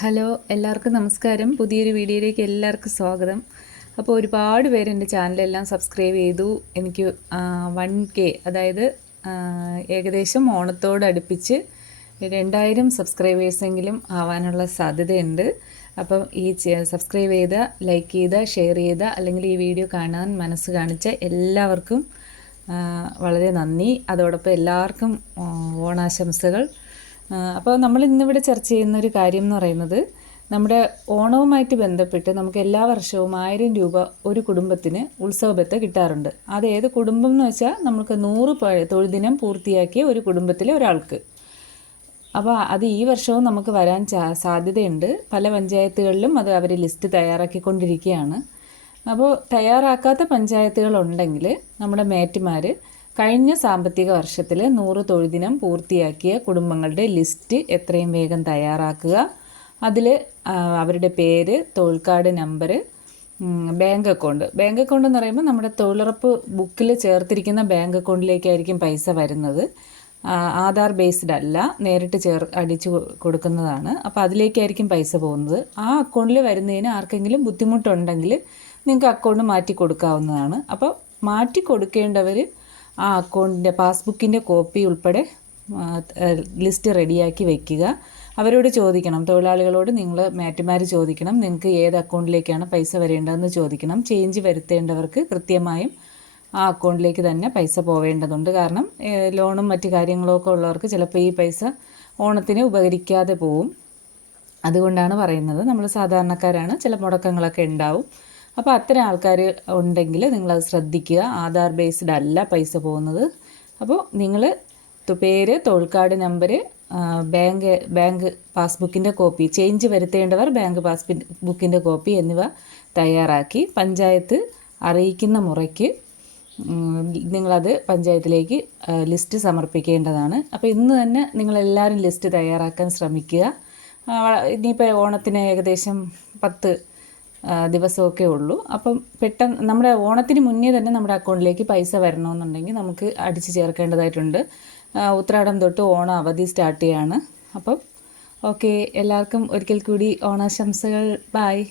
Hello, എല്ലാവർക്കും നമസ്കാരം. പുതിയൊരു വീഡിയോയിലേക്ക് എല്ലാവർക്കും സ്വാഗതം. അപ്പോൾ ഒരുപാട് പേര് എൻ്റെ ചാനലെല്ലാം സബ്സ്ക്രൈബ് ചെയ്തു. എനിക്ക് 1K, അതായത് ഏകദേശം ഓണത്തോടടുപ്പിച്ച് 2000 സബ്സ്ക്രൈബേഴ്സെങ്കിലും ആവാനുള്ള സാധ്യതയുണ്ട്. അപ്പം ഈ സബ്സ്ക്രൈബ് ചെയ്ത, ലൈക്ക് ചെയ്ത, ഷെയർ ചെയ്ത, അല്ലെങ്കിൽ ഈ വീഡിയോ കാണാൻ മനസ്സ് കാണിച്ച എല്ലാവർക്കും വളരെ നന്ദി. അതോടൊപ്പം എല്ലാവർക്കും ഓണാശംസകൾ. അപ്പോൾ നമ്മൾ ഇന്നിവിടെ ചർച്ച ചെയ്യുന്നൊരു കാര്യം എന്ന് പറയുന്നത്, നമ്മുടെ ഓണവുമായിട്ട് ബന്ധപ്പെട്ട് നമുക്ക് എല്ലാ വർഷവും 1000 രൂപ ഒരു കുടുംബത്തിന് ഉത്സവബത്ത കിട്ടാറുണ്ട്. അത് ഏത് കുടുംബം എന്ന് വെച്ചാൽ നമുക്ക് 100 തൊഴിൽദിനം പൂർത്തിയാക്കിയ ഒരു കുടുംബത്തിലെ ഒരാൾക്ക്. അപ്പോൾ അത് ഈ വർഷവും നമുക്ക് വരാൻ സാധ്യതയുണ്ട്. പല പഞ്ചായത്തുകളിലും അത് അവർ ലിസ്റ്റ് തയ്യാറാക്കിക്കൊണ്ടിരിക്കുകയാണ്. അപ്പോൾ തയ്യാറാക്കാത്ത പഞ്ചായത്തുകളുണ്ടെങ്കിൽ നമ്മുടെ മേറ്റുമാർ കഴിഞ്ഞ സാമ്പത്തിക വർഷത്തിൽ 100 തൊഴിൽദിനം പൂർത്തിയാക്കിയ കുടുംബങ്ങളുടെ ലിസ്റ്റ് എത്രയും വേഗം തയ്യാറാക്കുക. അതിൽ അവരുടെ പേര്, തൊഴിൽ കാർഡ് നമ്പർ, ബാങ്ക് അക്കൗണ്ട് എന്ന് പറയുമ്പോൾ നമ്മുടെ തൊഴിലുറപ്പ് ബുക്കിൽ ചേർത്തിരിക്കുന്ന ബാങ്ക് അക്കൗണ്ടിലേക്കായിരിക്കും പൈസ വരുന്നത്. ആധാർ ബേസ്ഡ് അല്ല, നേരിട്ട് അടിച്ചു കൊടുക്കുന്നതാണ്. അപ്പോൾ അതിലേക്കായിരിക്കും പൈസ പോകുന്നത്. ആ അക്കൗണ്ടിൽ വരുന്നതിന് ആർക്കെങ്കിലും ബുദ്ധിമുട്ടുണ്ടെങ്കിൽ നിങ്ങൾക്ക് അക്കൗണ്ട് മാറ്റി കൊടുക്കാവുന്നതാണ്. അപ്പോൾ മാറ്റി കൊടുക്കേണ്ടവർ ആ അക്കൗണ്ടിൻ്റെ പാസ്ബുക്കിൻ്റെ കോപ്പി ഉൾപ്പെടെ ലിസ്റ്റ് റെഡിയാക്കി വയ്ക്കുക. അവരോട് ചോദിക്കണം, തൊഴിലാളികളോട് നിങ്ങൾ മേറ്റുമാർ ചോദിക്കണം, നിങ്ങൾക്ക് ഏത് അക്കൗണ്ടിലേക്കാണ് പൈസ വരേണ്ടതെന്ന് ചോദിക്കണം. ചേഞ്ച് വരുത്തേണ്ടവർക്ക് കൃത്യമായും ആ അക്കൗണ്ടിലേക്ക് തന്നെ പൈസ പോവേണ്ടതുണ്ട്. കാരണം ലോണും മറ്റു കാര്യങ്ങളൊക്കെ ഉള്ളവർക്ക് ചിലപ്പോൾ ഈ പൈസ ഓണത്തിന് ഉപകരിക്കാതെ പോവും. അതുകൊണ്ടാണ് പറയുന്നത്. നമ്മൾ സാധാരണക്കാരാണ്, ചില മുടക്കങ്ങളൊക്കെ ഉണ്ടാവും. അപ്പോൾ അത്തരം ആൾക്കാർ ഉണ്ടെങ്കിൽ നിങ്ങളത് ശ്രദ്ധിക്കുക. ആധാർ ബേസ്ഡ് അല്ല പൈസ പോകുന്നത്. അപ്പോൾ നിങ്ങൾ പേര്, തൊഴിൽ കാർഡ് നമ്പർ, ബാങ്ക് പാസ്ബുക്കിൻ്റെ കോപ്പി, ചേഞ്ച് വരുത്തേണ്ടവർ ബാങ്ക് പാസ്ബുക്കിൻ്റെ കോപ്പി എന്നിവ തയ്യാറാക്കി പഞ്ചായത്ത് അറിയിക്കുന്ന മുറയ്ക്ക് നിങ്ങളത് പഞ്ചായത്തിലേക്ക് ലിസ്റ്റ് സമർപ്പിക്കേണ്ടതാണ്. അപ്പോൾ ഇന്ന് തന്നെ നിങ്ങളെല്ലാവരും ലിസ്റ്റ് തയ്യാറാക്കാൻ ശ്രമിക്കുക. ഇനിയിപ്പോൾ ഓണത്തിന് ഏകദേശം 10 ദിവസമൊക്കെ ഉള്ളൂ. അപ്പം പെട്ടെന്ന് നമ്മുടെ ഓണത്തിന് മുന്നേ തന്നെ നമ്മുടെ അക്കൗണ്ടിലേക്ക് പൈസ വരണമെന്നുണ്ടെങ്കിൽ നമുക്ക് അടിച്ചു ചേർക്കേണ്ടതായിട്ടുണ്ട്. ഉത്രാടം തൊട്ട് ഓണം അവധി സ്റ്റാർട്ട് ചെയ്യാണ്. അപ്പം ഓക്കെ, എല്ലാവർക്കും ഒരിക്കൽ കൂടി ഓണാശംസകൾ. ബായ്.